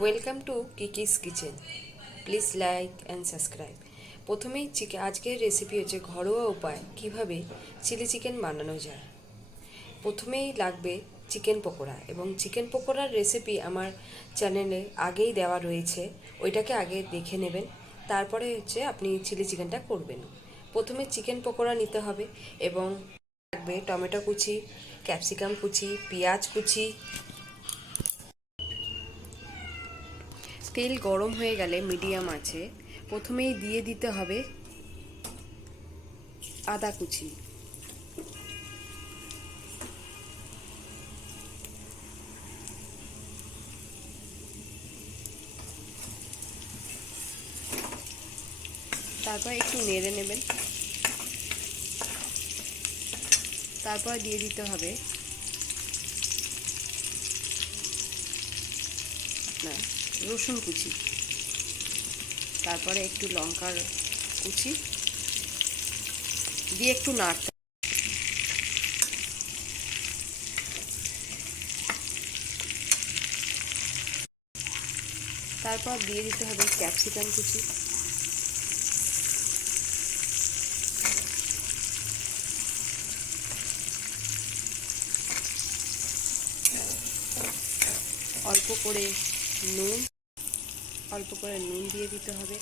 Welcome to Kiki's kitchen. Please like and subscribe. প্রথমেই আজকের recipe হচ্ছে ঘরোয়া উপায় কিভাবে চিলি চিকেন বানানো যায়। প্রথমেই লাগবে চিকেন পকোড়া, এবং চিকেন পকোড়ার রেসিপি আমার চ্যানেলে আগেই দেওয়া রয়েছে, ওইটাকে আগে দেখে নেবেন, তারপরে হচ্ছে আপনি চিলি চিকেনটা করবেন। প্রথমে চিকেন পকোড়া নিতে হবে, এবং লাগবে টমেটো কুচি, ক্যাপসিকাম কুচি, পেঁয়াজ কুচি। তেল গরম হয়ে গেলে মিডিয়াম আছে প্রথমেই দিয়ে দিতে হবে আদা কুচি, তারপর একটু নেড়ে নেবেন। তারপর দিয়ে দিতে হবে আপনার রসুন কুচি, তারপরে একটু লঙ্কার কুচি দিয়ে একটু নাড়তে। তারপর দিয়ে দিতে হবে ক্যাপসিকাম কুচি, অল্প করে নুন দিয়ে দিতে হবে।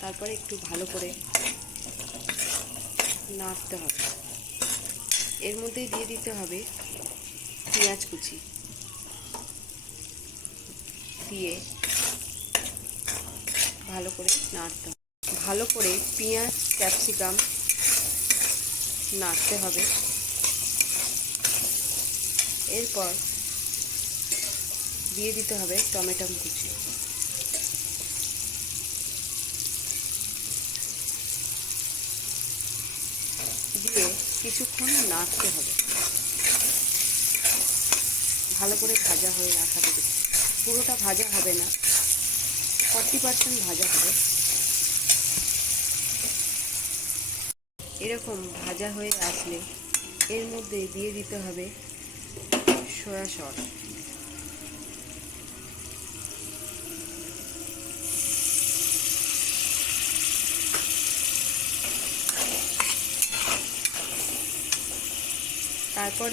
তারপরে একটু ভালো করে নাড়তে হবে। এর মধ্যে দিয়ে দিতে হবে পেঁয়াজ কুচি, দিয়ে ভালো করে নাড়তে হবে। ভালো করে পেঁয়াজ ক্যাপসিকাম নাড়তে হবে। এরপর দিয়ে দিতে হবে টমেটো কুচি, দিয়ে কিছুক্ষণ নাড়তে হবে। ভালো করে ভাজা হয়ে আসা থেকে, পুরোটা ভাজা হবে না, 40% ভাজা হবে। এরকম ভাজা হয়ে আসলে এর মধ্যে দিয়ে দিতে হবে সয়া সস, তারপর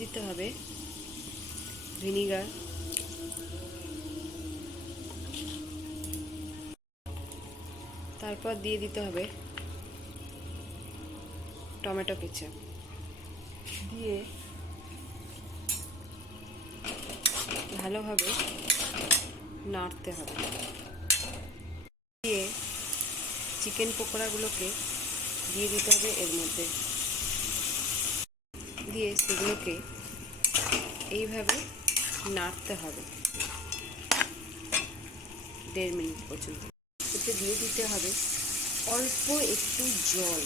দিতে হবে ভিনিগার, তারপর দিয়ে দিতে হবে টমেটো কেচাপ, দিয়ে ভালোভাবে নাড়তে হবে। দিয়ে চিকেন পকোড়াগুলোকে দিয়ে দিতে হবে এর মধ্যে, দিয়ে সেগুলোকে এইভাবে নাড়তে হবে 1.5 মিনিট পর্যন্ত। এতে দিয়ে দিতে হবে অল্প একটু জল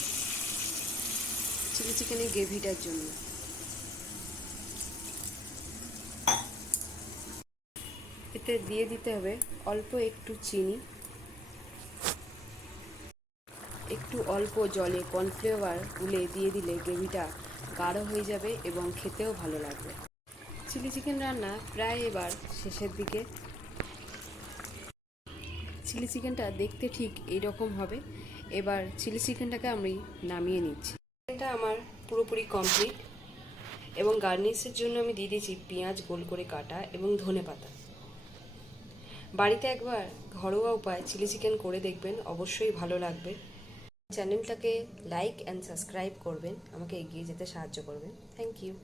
চিলি চিকেনের গ্রেভিটার জন্য। এতে দিয়ে দিতে হবে অল্প একটু চিনি, একটু অল্প জলে কর্নফ্লেওয়ার গুলে দিয়ে দিলে গ্রেভিটা গাঢ় হয়ে যাবে এবং খেতেও ভালো লাগবে। চিলি চিকেন রান্না প্রায় এবার শেষের দিকে। চিলি চিকেনটা দেখতে ঠিক এইরকম হবে। এবার চিলি চিকেনটাকে আমি নামিয়ে নিচ্ছি। চিকেনটা আমার পুরোপুরি কমপ্লিট, এবং গার্নিশের জন্য আমি দিয়ে দিয়েছি পেঁয়াজ গোল করে কাটা এবং ধনেপাতা। বাড়িতে একবার ঘরোয়া উপায় চিলি চিকেন করে দেখবেন, অবশ্যই ভালো লাগবে। চ্যানেলটাকে লাইক অ্যান্ড সাবস্ক্রাইব করবেন, আমাকে এগিয়ে যেতে সাহায্য করবেন। Thank you.